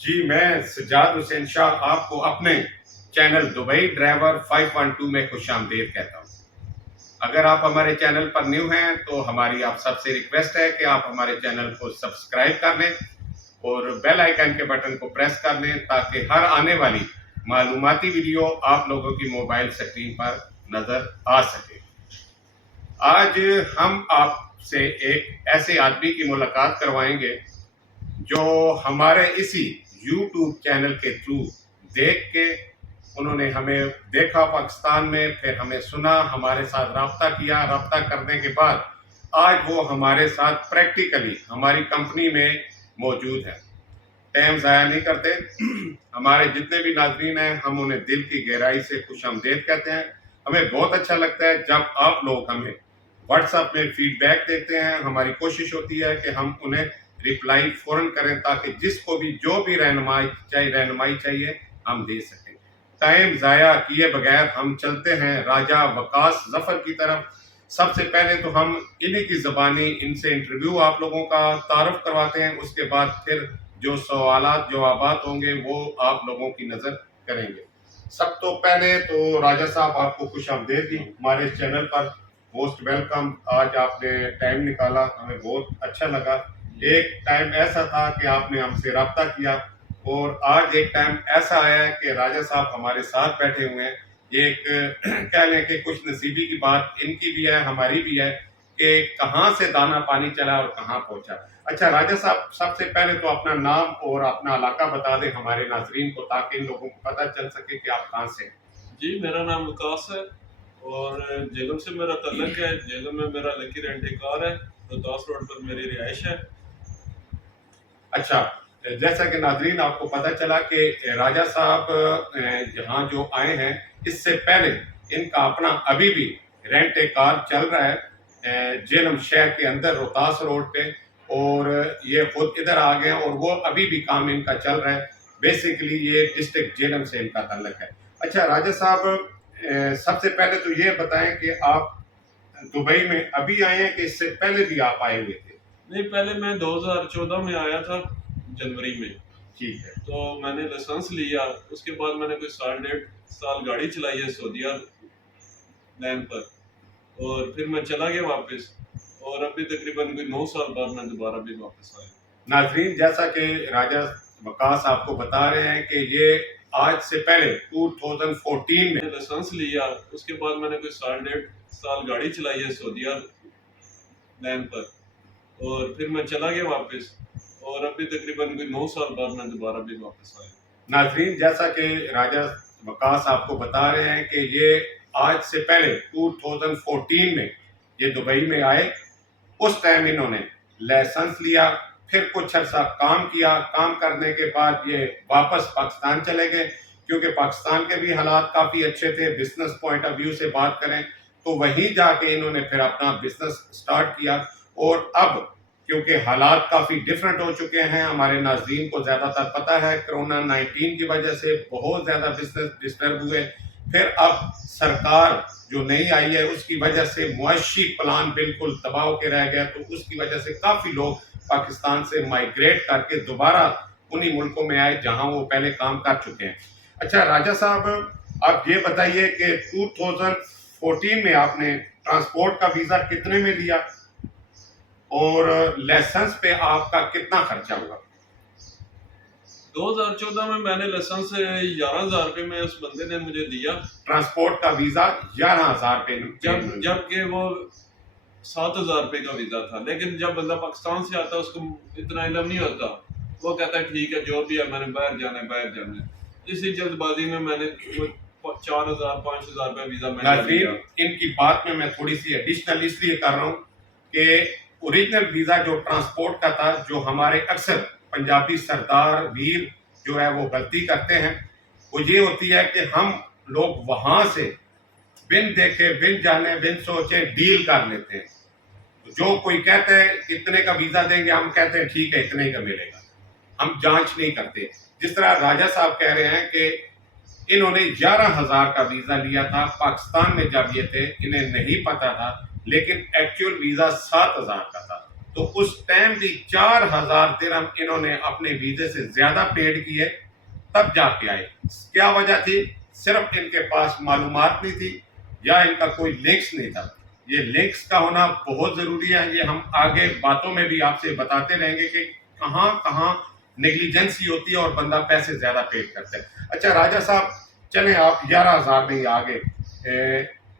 جی میں سجاد حسین شاہ آپ کو اپنے چینل دبئی ڈرائیور 512 میں خوش آمدید کہتا ہوں۔ اگر آپ ہمارے چینل پر نیو ہیں تو ہماری آپ سب سے ریکویسٹ ہے کہ آپ ہمارے چینل کو سبسکرائب کر لیں اور بیل آئیکن کے بٹن کو پریس کر لیں تاکہ ہر آنے والی معلوماتی ویڈیو آپ لوگوں کی موبائل سکرین پر نظر آ سکے۔ آج ہم آپ سے ایک ایسے آدمی کی ملاقات کروائیں گے جو ہمارے اسی یوٹیوب چینل کے تھرو دیکھ کے انہوں نے ہمیں دیکھا پاکستان میں، پھر ہمیں سنا، ہمارے ساتھ رابطہ کیا، رابطہ کرنے کے بعد آج وہ ہمارے ساتھ پریکٹیکلی ہماری کمپنی میں موجود ہے۔ ٹائم ضائع نہیں کرتے، ہمارے جتنے بھی ناظرین ہیں ہم انہیں دل کی گہرائی سے خوش آمدید کہتے ہیں۔ ہمیں بہت اچھا لگتا ہے جب آپ لوگ ہمیں واٹس ایپ میں فیڈ بیک دیتے ہیں۔ ہماری کوشش ہوتی ہے کہ ہم انہیں ریپلائی فوراً کریں تاکہ جس کو بھی جو بھی رہنمائی چاہیے ہم دے سکیں۔ ٹائم ضائع کیے بغیر ہم چلتے ہیں راجہ وقاص ظفر کی طرف۔ سب سے پہلے تو ہم انہی کی زبانی ان سے انٹرویو آپ لوگوں کا تعارف کرواتے ہیں، اس کے بعد پھر جو سوالات جوابات ہوں گے وہ آپ لوگوں کی نظر کریں گے۔ سب تو پہلے تو راجہ صاحب آپ کو خوش آمدید دی ہمارے چینل پر، موسٹ ویلکم۔ آج آپ نے ٹائم نکالا، ہمیں بہت اچھا لگا۔ ایک ٹائم ایسا تھا کہ آپ نے ہم سے رابطہ کیا اور آج ایک ٹائم ایسا آیا ہے کہ راجہ صاحب ہمارے ساتھ بیٹھے ہوئے ہیں۔ یہ ایک کہہ لیں کہ خوش نصیبی کی بات ان کی بھی ہے، ہماری بھی ہے کہ کہاں سے دانا پانی چلا اور کہاں پہنچا۔ اچھا راجہ صاحب، سب سے پہلے تو اپنا نام اور اپنا علاقہ بتا دیں ہمارے ناظرین کو تاکہ ان لوگوں کو پتہ چل سکے کہ آپ کہاں سے ہیں۔ جی میرا نام وقاص ہے اور جہلم سے میرا تعلق ہے۔ جہلم میں میرا لکی رینٹ کار ہے، روہتاس روڈ پر میری رہائش ہے۔ اچھا، جیسا کہ ناظرین آپ کو پتہ چلا کہ راجہ صاحب یہاں جو آئے ہیں اس سے پہلے ان کا اپنا ابھی بھی رینٹ اے کار چل رہا ہے جہلم شہر کے اندر روہتاس روڈ پہ، اور یہ خود ادھر آ گئے ہیں اور وہ ابھی بھی کام ان کا چل رہا ہے۔ بیسیکلی یہ ڈسٹرکٹ جہلم سے ان کا تعلق ہے۔ اچھا راجہ صاحب، سب سے پہلے تو یہ بتائیں کہ آپ دبئی میں ابھی آئے ہیں کہ اس سے پہلے بھی آپ آئے ہوئے تھے؟ نہیں، پہلے میں 2014 میں آیا تھا جنوری میں، ٹھیک ہے۔ تو میں نے لائسنس لیا، اس کے بعد میں نے کوئی سال ڈیڑھ سال گاڑی چلائی ہے سعودیہ لین پر، اور پھر میں چلا گیا واپس، اور ابھی تقریباً کوئی 9 سال بعد میں دوبارہ بھی واپس آیا۔ ناظرین، جیسا کہ راجہ وقاص آپ کو بتا رہے ہیں کہ یہ آج سے پہلے 2014 میں لائسنس لیا، اس کے بعد میں نے کوئی سال ڈیڑھ سال گاڑی چلائی ہے سعودیہ لین پر، اور پھر میں چلا گیا واپس، اور ابھی تقریباً کوئی 9 سال بعد میں دوبارہ بھی واپس آیا۔ ناظرین، جیسا کہ راجہ وقاص آپ کو بتا رہے ہیں کہ یہ آج سے پہلے 2014 میں یہ دبئی میں آئے۔ اس ٹائم انہوں نے لائسنس لیا، پھر کچھ عرصہ کام کیا، کام کرنے کے بعد یہ واپس پاکستان چلے گئے کیونکہ پاکستان کے بھی حالات کافی اچھے تھے۔ بزنس پوائنٹ آف ویو سے بات کریں تو وہیں جا کے انہوں نے پھر اپنا بزنس سٹارٹ کیا، اور اب کیونکہ حالات کافی ڈیفرنٹ ہو چکے ہیں، ہمارے ناظرین کو زیادہ تر پتہ ہے کرونا 19 کی وجہ سے بہت زیادہ بزنس ڈسٹرب ہوئے۔ پھر اب سرکار جو نئی آئی ہے اس کی وجہ سے معاشی پلان بالکل تباہ ہو کے رہ گیا، تو اس کی وجہ سے کافی لوگ پاکستان سے مائیگریٹ کر کے دوبارہ انہی ملکوں میں آئے جہاں وہ پہلے کام کر چکے ہیں۔ اچھا راجہ صاحب، آپ یہ بتائیے کہ 2014 میں آپ نے ٹرانسپورٹ کا ویزا کتنے میں لیا اور لائسنس پہ آپ کا کتنا خرچہ ہوا؟ 2014 میں نے لائسنس 11,000 روپے میں اس بندے نے مجھے دیا، ٹرانسپورٹ کا ویزا 11,000 پہ، جبکہ وہ 7,000 روپے کا ویزا تھا۔ لیکن جب بندہ پاکستان سے آتا ہے اس کو اتنا علم نہیں ہوتا، وہ کہتا ہے ٹھیک ہے جو بھی ہے میں نے باہر جانا ہے باہر جانا ہے۔ اسی جلد بازی میں نے 4,000 5,000 روپے ویزا میں ناظرین، ان کی بات میں تھوڑی سی ایڈیشنل اس لیے کر رہا ہوں کہ اوریجنل ویزا جو ٹرانسپورٹ کا تھا، جو ہمارے اکثر پنجابی سردار ویر جو ہے وہ غلطی کرتے ہیں، وہ یہ ہوتی ہے کہ ہم لوگ وہاں سے بن دیکھے بن جانے بن سوچے ڈیل کر لیتے ہیں۔ جو کوئی کہتے ہیں اتنے کا ویزا دیں گے، ہم کہتے ہیں ٹھیک ہے اتنے کا ملے گا، ہم جانچ نہیں کرتے۔ جس طرح راجہ صاحب کہہ رہے ہیں کہ انہوں نے 11,000 کا ویزا لیا تھا پاکستان میں، جب یہ تھے انہیں نہیں پتا تھا، لیکن ایکچول ویزا 7,000 کا تھا۔ تو اس ٹائم بھی 4,000 درہم انہوں نے اپنے ویزے سے زیادہ پیڈ کیے تب جا کے آئے. کیا وجہ تھی؟ صرف ان کے پاس معلومات نہیں تھی یا ان کا کوئی لنکس نہیں تھا. یہ لنکس کا ہونا بہت ضروری ہے. یہ ہم آگے باتوں میں بھی آپ سے بتاتے رہیں گے کہ کہاں کہاں نیگلیجنسی ہوتی ہے اور بندہ پیسے زیادہ پیڈ کرتا ہے. اچھا راجہ صاحب چلیں آپ 11,000 میں ہی آگے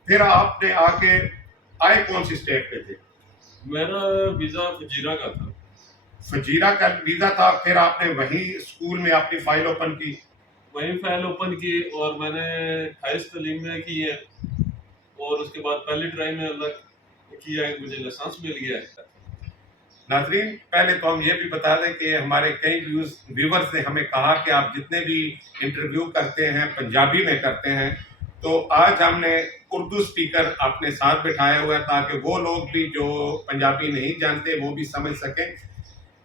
پھر آپ نے آ کے آئے کون سی اسٹیٹ پہ تھے؟ میرا ویزا فجیرہ کا تھا. فجیرہ کا ویزا تھا. پھر آپ نے وہیں اسکول میں اپنی فائل اوپن کی؟ وہیں فائل اوپن کی اور میں نے ہائیسٹ تعلیم میں کی ہے اور اس کے بعد پہلی ٹرائی میں اللہ کیا ہے مجھے لائسنس مل گیا ہے. ناظرین پہلے تو ہم یہ بھی بتا دیں کہ ہمارے کئی ویورز نے ہمیں کہا کہ آپ جتنے بھی انٹرویو کرتے ہیں پنجابی میں کرتے ہیں تو آج ہم نے اردو سپیکر اپنے ساتھ بٹھایا ہوا ہے تاکہ وہ لوگ بھی جو پنجابی نہیں جانتے وہ بھی سمجھ سکیں.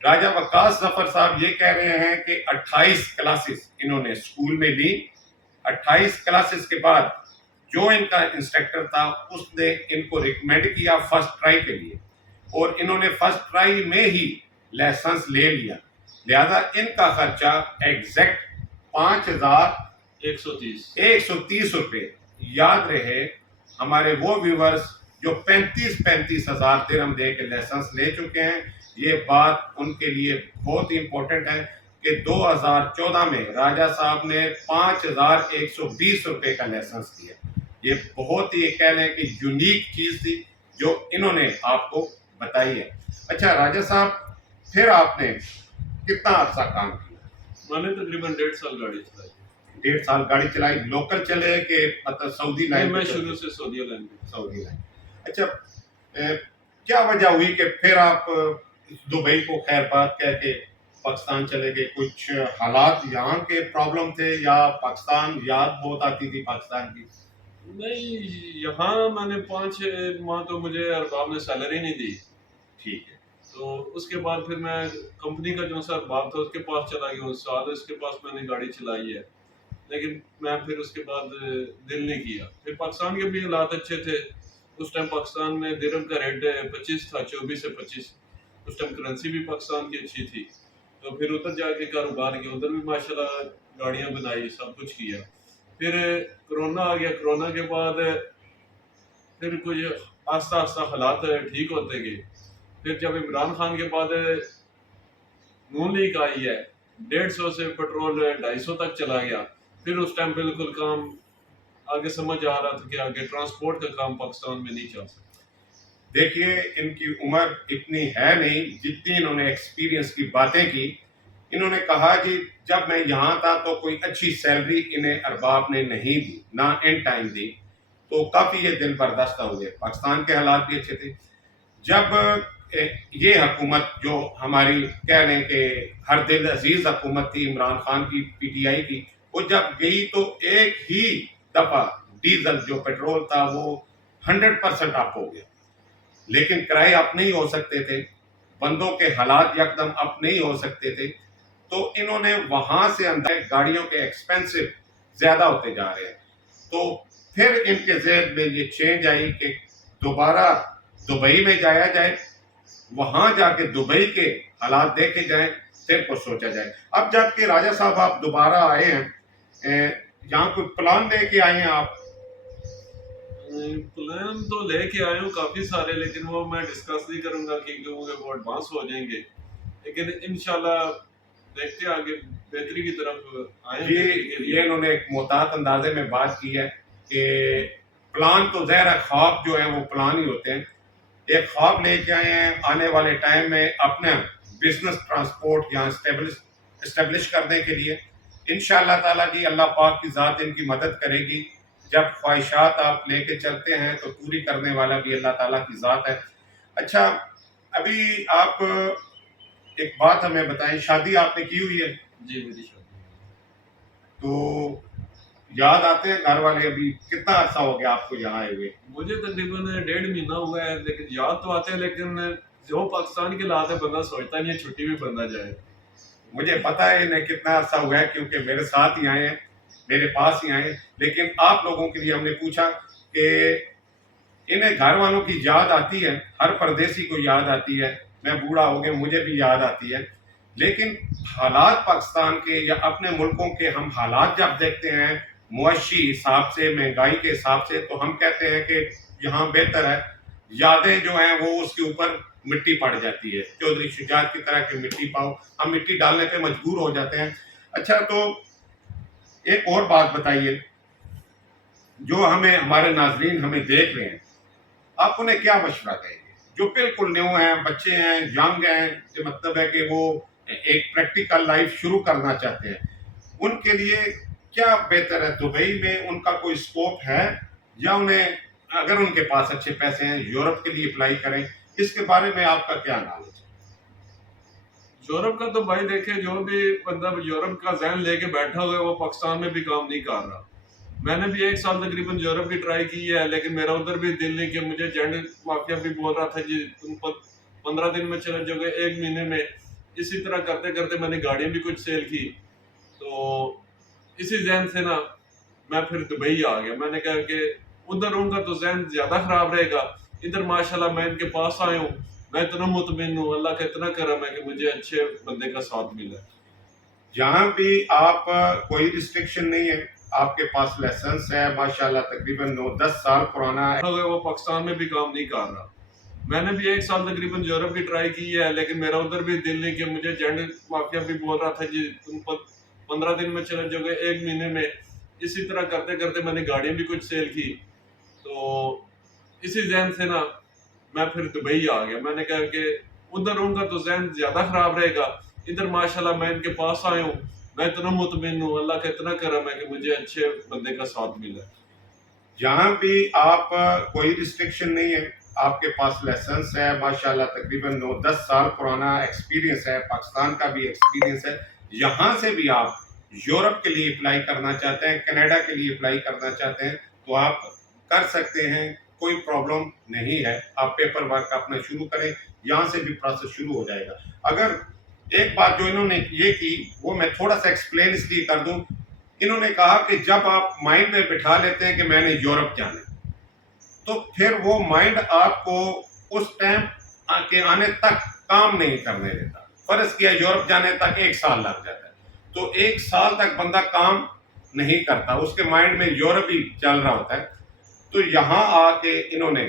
راجہ وقاص ظفر صاحب یہ کہہ رہے ہیں کہ 28 کلاسز انہوں نے اسکول میں لی. 28 کلاسز کے بعد جو ان کا انسٹرکٹر تھا اس نے ان کو ریکمینڈ کیا فرسٹ ٹرائی کے لیے اور انہوں نے فرسٹ ٹرائی میں ہی لائسنس لے لیا. لہذا ان کا خرچہ ایگزیکٹ 5,130 روپے. یاد رہے ہمارے وہ ویورز جو 35,000 درہم دے کے لائسنس لے چکے ہیں یہ بات ان کے لیے بہت ہی امپورٹنٹ ہے کہ 2014 میں راجہ صاحب نے 5,120 روپے کا لائسنس لیا. یہ بہت ہی کہہ لیں کہ یونیک چیز تھی جو انہوں نے آپ کو بتائی ہے. اچھا راجہ صاحب پھر آپ نے کتنا عرصہ کام کیا؟ میں نے تقریباً 1.5 سال گاڑی چلائی. 1.5 سال گاڑی چلائی. لوکل چلے کہ مطلب سعودی لائن؟ میں شروع سے سعودی لائن. سعودی لائن. اچھا کیا وجہ ہوئی کہ پھر آپ دبئی کو خیر بات کہہ کے پاکستان چلے گئے؟ کچھ حالات یہاں کے پرابلم تھے یا پاکستان یاد بہت آتی تھی پاکستان کی؟ نہیں یہاں میں نے 5 ماہ تو مجھے ارباب نے سیلری نہیں دی. ٹھیک ہے. تو اس کے بعد پھر میں کمپنی کا جو سا ارباب تھا اس کے پاس چلا گیا. اس سال اس کے پاس میں نے گاڑی چلائی ہے لیکن میں پھر اس کے بعد دل نہیں کیا. پھر پاکستان کے بھی حالات اچھے تھے. اس ٹائم پاکستان میں درہم کا ریٹ 25 تھا, 24 سے 25. اس ٹائم کرنسی بھی پاکستان کی اچھی تھی. تو پھر ادھر جا کے کاروبار کیا, ادھر بھی ماشاءاللہ گاڑیاں بنائی, سب کچھ کیا. پھر کرونا آ گیا. کرونا کے بعد پھر کچھ آہستہ آہستہ حالات ٹھیک ہوتے گئے. پھر جب عمران خان کے بعد نون لیگ آئی ہے 150 سے پیٹرول 250 تک چلا گیا. پھر اس ٹائم بالکل کام آگے سمجھ آ رہا تھا کہ آگے ٹرانسپورٹ کا کام پاکستان میں نہیں چل سکتا. دیکھیے ان کی عمر اتنی ہے نہیں جتنی انہوں نے ایکسپیرینس کی باتیں کی. انہوں نے کہا کہ جب میں یہاں تھا تو کوئی اچھی سیلری انہیں ارباب نے نہیں دی, نہ ان ٹائم دی, تو کافی یہ دل برداشتہ ہو گئے. پاکستان کے حالات بھی اچھے تھے. جب یہ حکومت جو ہماری کہہ لیں کہ ہر دل عزیز حکومت تھی عمران خان کی پی ٹی آئی کی, وہ جب گئی تو ایک ہی دفعہ ڈیزل جو پیٹرول تھا وہ 100% اپ ہو گیا. لیکن کرائے اپ نہیں ہو سکتے تھے, بندوں کے حالات یکدم اپ نہیں ہو سکتے تھے, تو انہوں نے وہاں سے اندر گاڑیوں کے ایکسپینسو زیادہ ہوتے جا رہے ہیں. تو پھر ان کے ذہن میں یہ چینج آئی کہ دوبارہ دبئی میں جایا جائے, وہاں جا کے دبئی کے حالات دیکھے جائیں, پھر کو سوچا جائے. اب جب کہ راجہ صاحب آپ دوبارہ آئے ہیں یہاں کوئی پلان لے کے آئے ہیں آپ؟ پلان تو لے کے آئے ہوں کافی سارے, لیکن وہ میں ڈسکس نہیں کروں گا کیونکہ وہ ایڈوانس ہو جائیں گے. لیکن انشاءاللہ دیکھتے آگے بہتری کی طرف آئیں گے. یہ انہوں نے ایک محتاط اندازے میں بات کی ہے کہ پلان تو ظاہر ہے خواب جو ہیں وہ پلان ہی ہوتے ہیں. ایک خواب لے کے آئے ہیں آنے والے ٹائم میں اپنے بزنس ٹرانسپورٹ یہاں اسٹیبلش کرنے کے لیے. انشاءاللہ تعالیٰ جی اللہ پاک کی ذات ان کی مدد کرے گی. جب خواہشات آپ لے کے چلتے ہیں تو پوری کرنے والا بھی اللہ تعالیٰ کی ذات ہے. اچھا ابھی آپ ایک بات ہمیں بتائیں, شادی آپ نے کی ہوئی ہے؟ جی میری شادی. تو یاد آتے ہیں گھر والے؟ ابھی کتنا عرصہ ہو گیا آپ کو یہاں آئے ہوئے؟ مجھے تقریباً 1.5 مہینہ ہوا ہے, لیکن یاد تو آتے ہیں, لیکن جو پاکستان کے حالات ہے بندہ سوچتا نہیں ہے چھٹی بھی بندہ جائے. مجھے پتا ہے انہیں کتنا عرصہ ہوا ہے کیونکہ میرے ساتھ ہی آئے ہیں, میرے پاس ہی آئے ہیں. لیکن آپ لوگوں کے لیے ہم نے پوچھا کہ انہیں گھر والوں کی یاد آتی ہے, ہر پردیسی کو یاد آتی ہے میں بوڑھا ہو گیا، مجھے بھی یاد آتی ہے. لیکن حالات پاکستان کے یا اپنے ملکوں کے ہم حالات جب دیکھتے ہیں معاشی حساب سے، مہنگائی کے حساب سے، تو ہم کہتے ہیں کہ یہاں بہتر ہے. یادیں جو ہیں وہ اس کے اوپر مٹی پڑ جاتی ہے، چودھری شجاعت کی طرح کہ مٹی پاؤ، ہم مٹی ڈالنے پہ مجبور ہو جاتے ہیں. اچھا، تو ایک اور بات بتائیے، جو ہمارے ناظرین ہمیں دیکھ رہے ہیں، آپ انہیں کیا مشورہ دیں گے جو بالکل نیو ہیں، بچے ہیں، ینگ ہیں، جو مطلب ہے کہ وہ ایک پریکٹیکل لائف شروع کرنا چاہتے ہیں، ان کے لیے کیا بہتر ہے؟ دبئی میں ان کا کوئی اسکوپ ہے، یا انہیں اگر ان کے پاس اچھے پیسے ہیں یورپ کے لیے اپلائی کریں؟ اس کے بارے میں آپ کا کیا نالج ہے؟ یورپ کا تو بھائی دیکھیں، جو بھی بندہ یورپ کا ذہن لے کے بیٹھا ہوا ہے وہ پاکستان میں بھی کام نہیں کر رہا. میں نے بھی 1 سال تقریباً یورپ کی ٹرائی کی ہے، لیکن میرا ادھر بھی دل نہیں کہ مجھے جینڈ مافیا بھی بول رہا تھا جی تم 15 دن میں چلے جاؤ گے، 1 مہینے میں. اسی طرح کرتے کرتے میں نے گاڑیاں بھی کچھ سیل کی. تو اسی ذہن سے نا میں پھر دبئی آ گیا. میں نے کہا کہ ادھر ان کا تو ذہن زیادہ خراب رہے گا، ادھر ماشاءاللہ میں ان کے پاس آیا ہوں، میں اتنا مطمئن ہوں، اللہ کا اتنا کرم ہے کہ مجھے اچھے بندے کا ساتھ ملا. جہاں بھی آپ کوئی ریسٹرکشن نہیں ہے، آپ کے پاس لائسنس ہے ماشاءاللہ، تقریباً 9-10 سال پرانا ہے. وہ پاکستان میں بھی کام نہیں کر رہا. میں نے بھی 1 سال تقریباً یورپ کی ٹرائی کی ہے، لیکن میرا ادھر بھی دل نہیں کہ مجھے جینڈ مافیا بھی بول رہا تھا جی تم 15 دن میں چلے جاؤ گے، 1 مہینے میں. اسی طرح کرتے کرتے میں نے گاڑیاں بھی کچھ سیل کی. تو اسی ذہن سے نا میں پھر دبئی آ گیا. میں نے کہا کہ ادھر ان کا تو ذہن زیادہ خراب رہے گا، ادھر ماشاءاللہ میں ان کے پاس آیا ہوں، میں اتنا مطمئن ہوں، اللہ کا اتنا کرم ہے کہ مجھے اچھے بندے کا ساتھ ملا. جہاں بھی آپ کوئی ریسٹرکشن نہیں ہے، آپ کے پاس لائسنس ہے ماشاءاللہ، تقریباً 9-10 سال پرانا ایکسپیرینس ہے، پاکستان کا بھی ایکسپیرینس ہے. یہاں سے بھی آپ یورپ کے لیے اپلائی کرنا چاہتے ہیں، کینیڈا کے لیے اپلائی کرنا چاہتے ہیں، تو آپ کر سکتے ہیں، کوئی پرابلم نہیں ہے. آپ پیپر ورک اپنا شروع کریں، یہاں سے بھی پروسیس شروع ہو جائے گا. اگر ایک بات جو انہوں نے یہ کی وہ میں تھوڑا سا ایکسپلین اس لیے کر دوں، انہوں نے کہا کہ جب آپ مائنڈ میں بٹھا لیتے ہیں کہ میں نے یورپ جانا ہے، تو پھر وہ مائنڈ آپ کو اس ٹائم کے آنے تک کام نہیں کرنے دیتا. فرض کیا یورپ جانے تک 1 سال لگ جاتا ہے، تو 1 سال تک بندہ کام نہیں کرتا، اس کے مائنڈ میں یورپ ہی چل رہا ہوتا ہے. تو یہاں آ کے انہوں نے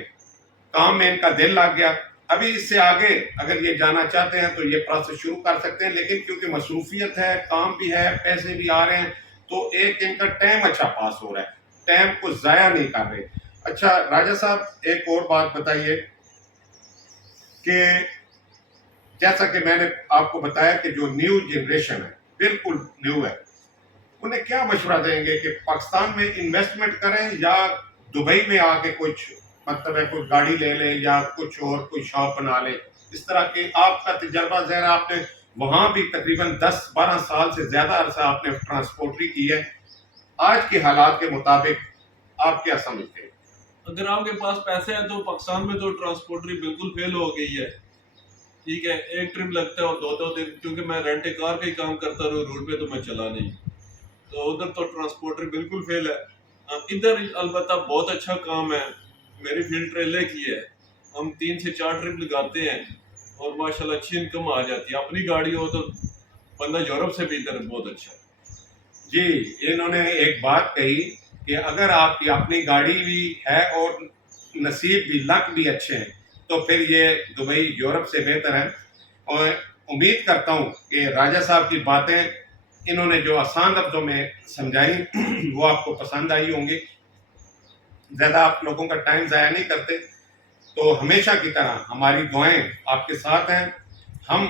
کام میں ان کا دل لگ گیا. ابھی اس سے آگے اگر یہ جانا چاہتے ہیں تو یہ پروسیس شروع کر سکتے ہیں، لیکن کیونکہ مصروفیت ہے، کام بھی ہے، پیسے بھی آ رہے ہیں، تو ایک ان کا ٹائم اچھا پاس ہو رہا ہے، ٹائم کو ضائع نہیں کر رہے. اچھا راجہ صاحب، ایک اور بات بتائیے کہ جیسا کہ میں نے آپ کو بتایا کہ جو نیو جنریشن ہے، بالکل نیو ہے، انہیں کیا مشورہ دیں گے کہ پاکستان میں انویسٹمنٹ کریں یا دبئی میں آ کے کچھ مطلب ہے کوئی گاڑی لے لیں یا کچھ اور کوئی شاپ بنا لیں؟ اس طرح کے آپ کا تجربہ ظاہر آپ نے وہاں بھی تقریباً 10-12 سال سے زیادہ عرصہ آپ نے ٹرانسپورٹری کی ہے. آج کے حالات کے مطابق آپ کیا سمجھتے ہیں؟ اگر آپ کے پاس پیسے ہیں تو پاکستان میں تو ٹرانسپورٹری بالکل فیل ہو گئی ہے. ٹھیک ہے، ایک ٹرپ لگتا ہے اور 2 دن، کیونکہ میں رینٹ کار کا ہی کام کرتا رہا، روڈ پہ تو میں چلا نہیں. تو ادھر تو ٹرانسپورٹر بالکل فیل ہے. ادھر البتہ بہت اچھا کام ہے، میری فیلڈ ٹریلے کی ہے، ہم 3 سے 4 ٹرپ لگاتے ہیں اور ماشاءاللہ اچھی انکم آ جاتی ہے. اپنی گاڑی ہو تو بندہ یورپ سے بھی ادھر بہت اچھا ہے. جی، انہوں نے ایک بات کہی کہ اگر آپ کی اپنی گاڑی بھی ہے اور نصیب بھی، لک بھی اچھے ہیں، تو پھر یہ دبئی یورپ سے بہتر ہے. اور امید کرتا ہوں کہ راجہ صاحب کی باتیں انہوں نے جو آسان لفظوں میں سمجھائی وہ آپ کو پسند آئی ہوں گی. زیادہ آپ لوگوں کا ٹائم ضائع نہیں کرتے، تو ہمیشہ کی طرح ہماری دعائیں آپ کے ساتھ ہیں. ہم